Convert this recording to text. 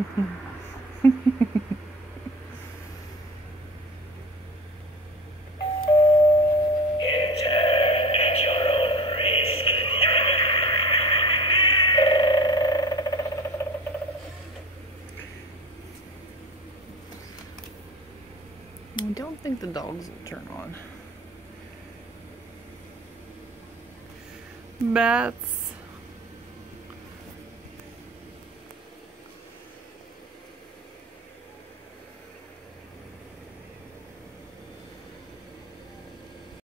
I don't think the dogs will turn on. Bats.